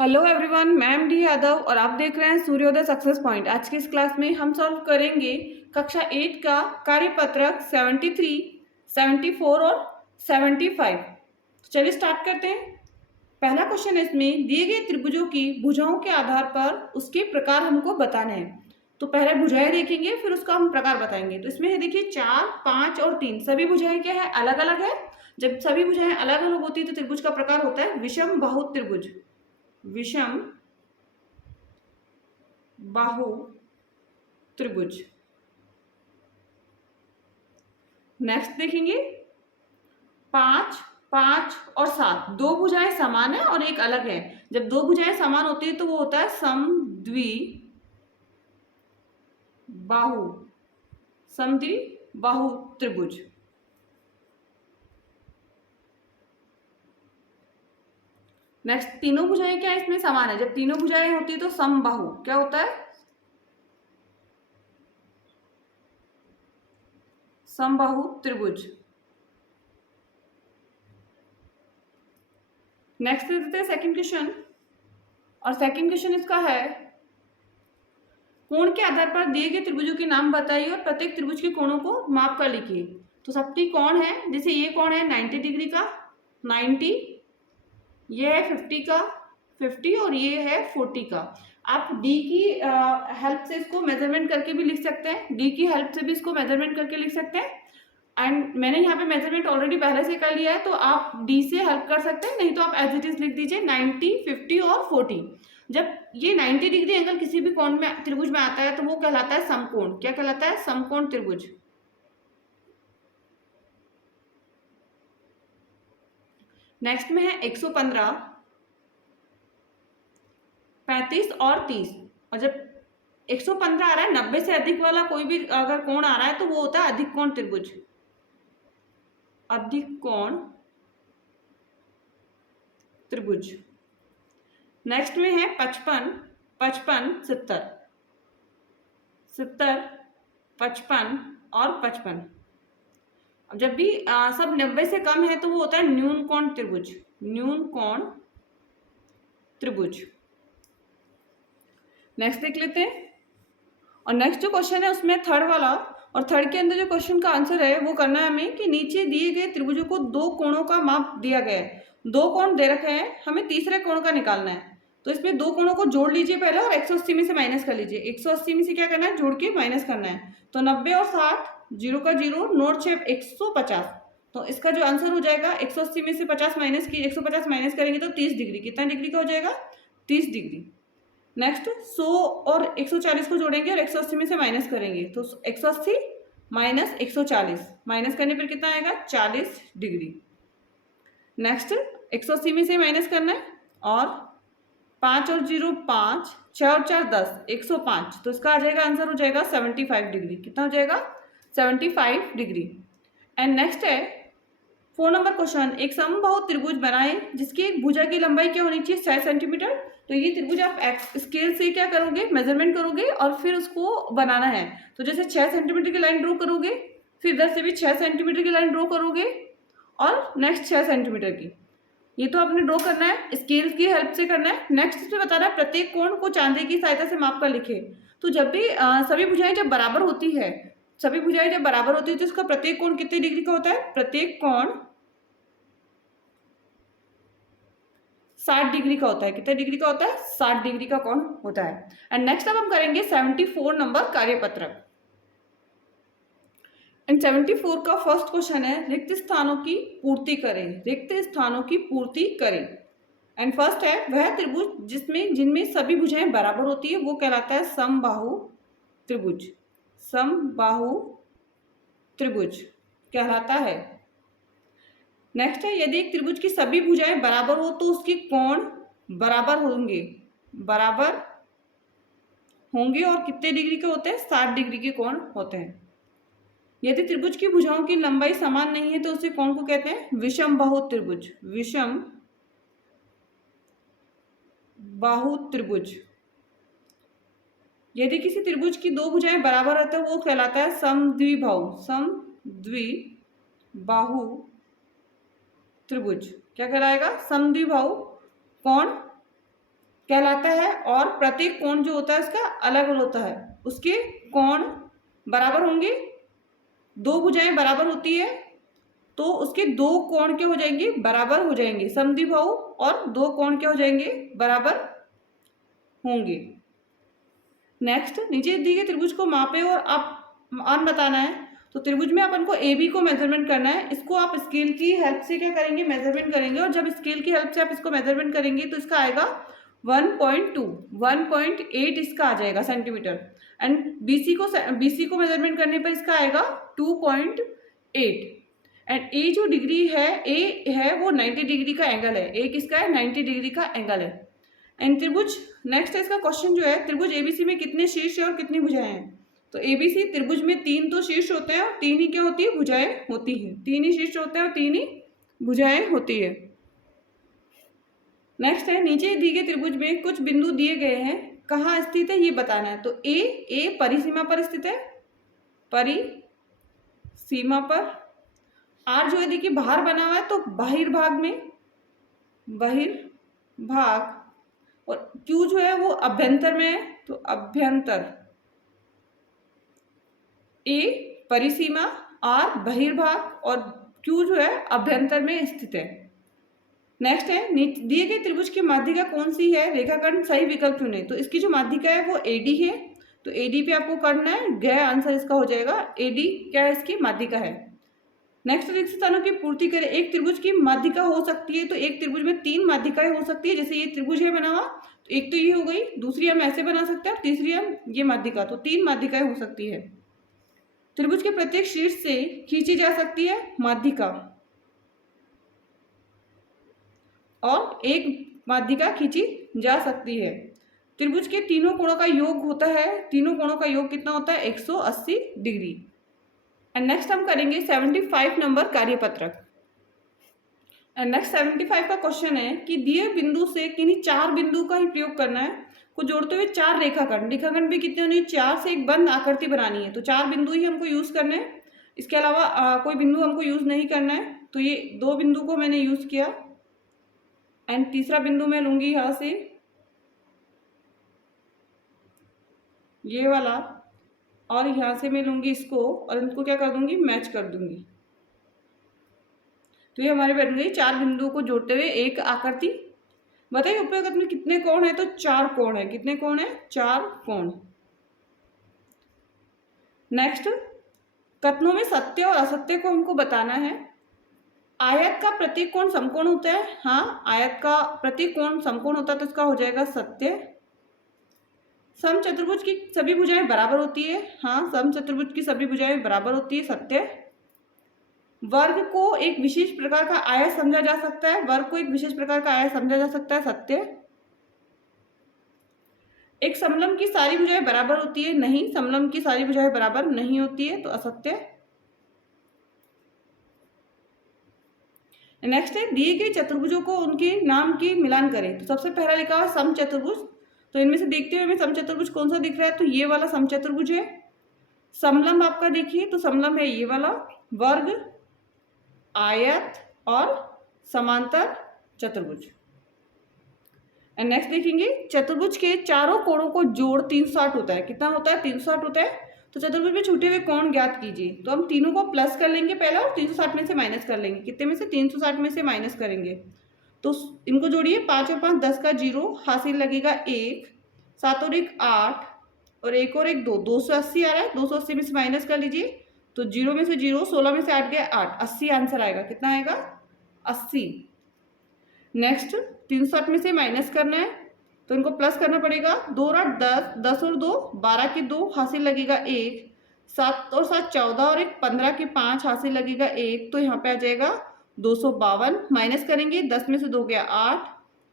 Hello everyone, मैं M D Yadav और आप देख रहे हैं सूर्योदय सक्सेस पॉइंट। आज की इस क्लास में हम सॉल्व करेंगे कक्षा 8 का कार्यपत्रक 73, 74 और 75। तो चलिए स्टार्ट करते हैं। पहला क्वेश्चन है, इसमें दिए गए त्रिभुजों की भुजाओं के आधार पर उसके प्रकार हमको बताने हैं। तो पहले भुजाएं देखेंगे, फिर उसका हम प्रकार बताएंगे। तो इसमें है देखिए 4, 5 और 3 सभी भुजाएं क्या है, अलग अलग है। जब सभी भुजाएं अलग अलग होती है तो त्रिभुज का प्रकार होता है विषम बाहु त्रिभुज। विषम बाहु त्रिभुज। नेक्स्ट देखेंगे 5, 5 और 7 दो भुजाएं समान है और एक अलग है। जब दो भुजाएं समान होती है तो वो होता है समद्वि बाहु, समद्वि बाहु त्रिभुज। नेक्स्ट तीनों भुजाएं क्या इसमें समान है। जब तीनों भुजाएं होती है तो समबाहु क्या होता है, समबाहु त्रिभुज। नेक्स्ट देते हैं सेकंड क्वेश्चन, और सेकंड क्वेश्चन इसका है कोण के आधार पर दिए गए त्रिभुजों के नाम बताइए और प्रत्येक त्रिभुज के कोणों को माप कर लिखिए। तो सबकी कोण है, जैसे ये कोण है 90 डिग्री का 90, ये है 50 का 50 और ये है 40 का। आप डी की हेल्प से इसको मेजरमेंट करके भी लिख सकते हैं, डी की हेल्प से भी इसको मेजरमेंट करके लिख सकते हैं। एंड मैंने यहाँ पे मेजरमेंट ऑलरेडी पहले से कर लिया है, तो आप डी से हेल्प कर सकते हैं, नहीं तो आप एज इट इज लिख दीजिए 90, 50 और 40। जब ये 90 डिग्री एंगल किसी भी कोण में त्रिभुज में आता है तो वो कहलाता है समकोण। क्या कहलाता है, समकोण त्रिभुज। नेक्स्ट में है 115, 35 और 30। और जब 115 आ रहा है, 90 से अधिक वाला कोई भी अगर कोण आ रहा है तो वो होता है अधिक कोण त्रिभुज, अधिक कोण त्रिभुज। नेक्स्ट में है 55, 55, 70, 70, 55 और 55। अब जब भी सब 90 से कम है तो वो होता है न्यून कोण त्रिभुज, न्यून कोण त्रिभुज। नेक्स्ट देख लेते हैं, और नेक्स्ट जो क्वेश्चन है उसमें थर्ड वाला, और थर्ड के अंदर जो क्वेश्चन का आंसर है वो करना है हमें कि नीचे दिए गए त्रिभुजों को दो कोणों का माप दिया गया है। दो कोण दे रखे हैं, हमें तीसरे कोण का निकालना है। तो इसमें दो कोणों को जोड़ लीजिए पहले और 180 में से माइनस कर लीजिए। 180 में से क्या करना है, जोड़ के माइनस करना है। तो 90 और 60, जीरो का जीरो, नोट शेप 150। तो इसका जो आंसर हो जाएगा 180 में से 50 माइनस की 150 माइनस करेंगे तो 30 डिग्री। कितना डिग्री का हो जाएगा, 30 डिग्री। नेक्स्ट 100 और 140 को जोड़ेंगे और 180 में से माइनस करेंगे तो 180 माइनस 140, माइनस करने पर कितना आएगा, 40 डिग्री। नेक्स्ट 180 में से माइनस करना है, और 5 और 0 5, 6 और 4 10, 105। तो इसका आ जाएगा आंसर हो जाएगा 75 डिग्री। कितना हो जाएगा, 75 डिग्री। एंड नेक्स्ट है 4 नंबर क्वेश्चन, एक समबाहु त्रिभुज बनाएं जिसकी एक भुजा की लंबाई क्या होनी चाहिए, 6 सेंटीमीटर। तो ये त्रिभुज आप स्केल से क्या करोगे, मेजरमेंट करोगे और फिर उसको बनाना है। तो जैसे 6 सेंटीमीटर की लाइन ड्रॉ करोगे, फिर इधर से भी 6 सेंटीमीटर की लाइन ड्रॉ करोगे, और नेक्स्ट 6 सेंटीमीटर की। ये तो आपने ड्रॉ करना है, स्केल की हेल्प से करना है। नेक्स्ट इसमें बता रहा है प्रत्येक कोण को चांदे की सहायता से माप कर लिखे। तो जब भी सभी भुजाएं जब बराबर होती है, सभी भुजाएं जब बराबर होती है तो इसका प्रत्येक कोण कितने डिग्री का होता है, प्रत्येक कोण 60 डिग्री का होता है। कितने डिग्री का होता है, 60 डिग्री का कोण होता है। एंड नेक्स्ट अब हम करेंगे 74 नंबर कार्यपत्रक। एंड 74 का फर्स्ट क्वेश्चन है रिक्त स्थानों की पूर्ति करें, रिक्त स्थानों की पूर्ति करें। एंड फर्स्ट है वह त्रिभुज जिसमें जिनमें सभी भुजाएं बराबर होती है वो कहलाता है समबाहु त्रिभुज, समबाहु त्रिभुज कहलाता है। नेक्स्ट है यदि एक त्रिभुज की सभी भुजाएं बराबर हो तो उसके कोण बराबर होंगे, बराबर होंगे और कितने डिग्री के होते हैं, 60 डिग्री के कोण होते हैं। यदि त्रिभुज की भुजाओं की लंबाई समान नहीं है तो उसे कोण को कहते हैं विषम बाहु त्रिभुज, विषम बाहु त्रिभुज। यदि किसी त्रिभुज की दो भुजाएं बराबर रहते हैं वो कहलाता है समद्विबाहु, समद्विबाहु त्रिभुज। क्या कहलाएगा, समद्विबाहु कोण कहलाता है, और प्रत्येक कोण जो होता है इसका अलग अलग होता है। उसके कोण बराबर होंगे, दो भुजाएं बराबर होती है तो उसके दो कोण क्या हो जाएंगे, बराबर हो जाएंगे, समद्विबाहु और दो कोण क्या हो जाएंगे, बराबर होंगे। नेक्स्ट, नीचे दिए गए त्रिभुज को मापे और आप मान बताना है। तो त्रिभुज में अपन को ए बी को मेजरमेंट करना है। इसको आप स्केल की हेल्प से क्या करेंगे, मेजरमेंट करेंगे, और जब स्केल की हेल्प से आप इसको मेजरमेंट करेंगे तो इसका आएगा 1.2 1.8 इसका आ जाएगा सेंटीमीटर। एंड बीसी को मेजरमेंट करने पर इसका आएगा 2.8। एंड ए जो डिग्री है, ए है वो 90 डिग्री का एंगल है। ए किसका है, 90 डिग्री का एंगल है। एंड त्रिभुज, नेक्स्ट है इसका क्वेश्चन जो है, त्रिभुज एबीसी में कितने शीर्ष है और कितनी भुजाएं हैं। तो एबीसी त्रिभुज में 3 तो शीर्ष होते हैं और 3 ही क्या होती है, भुजाएं होती है। 3 ही शीर्ष होते हैं और 3 ही भुजाएं होती है। नेक्स्ट है, नीचे दिए गए त्रिभुज में कुछ बिंदु दिए गए हैं, कहाँ स्थित है ये बताना है। तो ए परिसीमा पर स्थित है, परिसीमा पर। आर जो है देखिए बाहर बना हुआ है तो बहिर्भाग में, बहिर्भाग, और क्यू जो है वो अभ्यंतर में है तो अभ्यंतर। ए परिसीमा, आर बहिर्भाग और क्यू जो है अभ्यंतर में स्थित है। नेक्स्ट है, दिए गए त्रिभुज की माध्यिका कौन सी है, रेखाखंड सही विकल्प चुने। तो इसकी जो माध्यिका है वो एडी है, तो एडी पे आपको करना है, गया आंसर इसका हो जाएगा एडी क्या है, इसकी माध्यिका है। नेक्स्ट, रिक्त स्थानों की पूर्ति करें। एक त्रिभुज की माध्यिका हो सकती है, तो एक त्रिभुज में 3 माध्यिकाएं हो सकती है। जैसे ये त्रिभुज है बना हुआ, तो एक तो ये हो गई, दूसरी हम ऐसे बना सकते हैं और तीसरी हम ये माध्यिका, तो 3 माध्यिकाएं हो सकती है। त्रिभुज के प्रत्येक शीर्ष से खींची जा सकती है माध्यिका, और एक माध्यिका खींची जा सकती है। त्रिभुज के तीनों कोणों का योग होता है, तीनों कोणों का योग कितना होता है, 180 डिग्री। एंड नेक्स्ट हम करेंगे 75 नंबर कार्यपत्रक। एंड नेक्स्ट 75 का क्वेश्चन है कि दिए बिंदु से किन्हीं 4 बिंदु का ही प्रयोग करना है, को जोड़ते हुए 4 रेखाखंड, रेखाखंड भी कितने होने, 4 से एक बंद आकृति बनानी है, तो 4 बिंदु ही हमको यूज करने हैं। इसके अलावा कोई बिंदु हमको यूज नहीं करना है। तो ये 2 बिंदु को मैंने यूज किया, एंड तीसरा बिंदु मैं लूंगी यहाँ से ये वाला, और यहाँ से मैं लूंगी इसको, और इनको क्या कर दूंगी, मैच कर दूंगी। तो ये हमारे बन गई 4 बिंदुओं को जोड़ते हुए एक आकृति। बताइए उपयुक्त में कितने कोण है, तो 4 कोण है। कितने कोण है, 4 कोण। नेक्स्ट, कथनों में सत्य और असत्य को हमको बताना है। आयत का प्रत्येक कोण समकोण होता है, हाँ आयत का प्रत्येक कोण समकोण होता है, तो इसका हो जाएगा सत्य। समचतुर्भुज की सभी भुजाएं बराबर होती है, हाँ समचतुर्भुज की सभी भुजाएं बराबर होती है, सत्य। वर्ग को एक विशेष प्रकार का आयत समझा जा सकता है, वर्ग को एक विशेष प्रकार का आयत समझा जा सकता है, सत्य। एक समलंब की सारी भुजाएं बराबर होती है, नहीं समलंब की सारी भुजाएं बराबर नहीं होती है, तो असत्य। नेक्स्ट है, दिए गए चतुर्भुजों को उनके नाम की मिलान करें। तो सबसे पहला लिखा हुआ समचतुर्भुज, तो इनमें से देखते हुए हमें समचतुर्भुज कौन सा दिख रहा है, तो ये वाला समचतुर्भुज है। समलंब आपका देखिए, तो समलंब है ये वाला। वर्ग, आयत और समांतर चतुर्भुज। एंड नेक्स्ट देखेंगे, चतुर्भुज के चारों कोणों को जोड़ 360 होता है। कितना होता है, 360 होता है। तो चतुर्भुज में छूटे हुए कोण ज्ञात कीजिए। तो हम तीनों को प्लस कर लेंगे पहला, और 360 में से माइनस कर लेंगे। कितने में से, 360 में से माइनस करेंगे। तो इनको जोड़िए, 5 और 5 10 का 0, हासिल लगेगा 1, 7 और 1 8, और 1 और 1 2, 280 आ रहा है। 280 में से माइनस कर लीजिए, तो 0 में से 0, 16 में से 8 गया 8, 80 आंसर आएगा। कितना आएगा, 80। नेक्स्ट 360 में से माइनस करना है, तो इनको प्लस करना पड़ेगा। 2 और 8 10, 10 और 2 12 के 2, हासिल लगेगा 1, 7 और 7 14, और 1 15 के 5, हासिल लगेगा 1। तो यहाँ पे आ जाएगा 252। माइनस करेंगे, 10 में से 2 गया 8,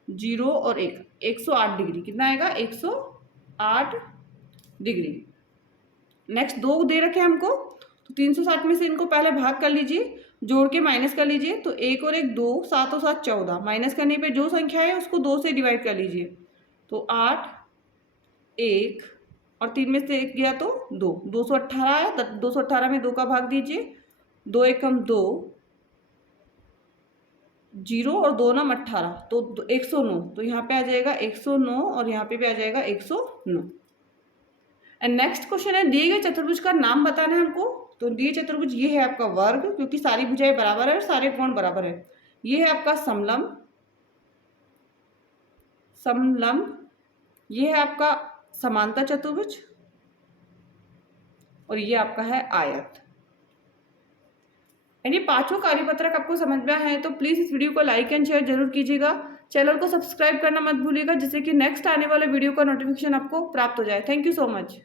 0 और 1, 108 डिग्री। कितना आएगा, 108 डिग्री। नेक्स्ट 2 दे रखे हमको, तो 360 में से इनको पहले भाग कर लीजिए, जोड़ के माइनस कर लीजिए। तो 1 और 1 2, 7 और 7 14, माइनस करने पे जो संख्या है उसको 2 से डिवाइड कर लीजिए। तो 8, 1 और 3 में से 1 गया तो 2, 218 है। 218 में 2 का भाग दीजिए, 2 एकम 2, जीरो और 2 नाम 18 तो 109, तो यहाँ पे आ जाएगा 109 और यहाँ पे भी आ जाएगा 109। एंड नेक्स्ट क्वेश्चन है, दिए गए चतुर्भुज का नाम बताना है हमको। तो दिए चतुर्भुज ये है आपका वर्ग, क्योंकि सारी भुजाएं बराबर है और सारे कोण बराबर है। ये है आपका समलंब, समलंब, ये है आपका समांतर चतुर्भुज और ये आपका है आयत। यानी पांचों कार्यपत्रक आपको समझ में आए हैं तो प्लीज इस वीडियो को लाइक एंड शेयर जरूर कीजिएगा। चैनल को सब्सक्राइब करना मत भूलिएगा, जिससे कि नेक्स्ट आने वाले वीडियो का नोटिफिकेशन आपको प्राप्त हो जाए। Thank you so much.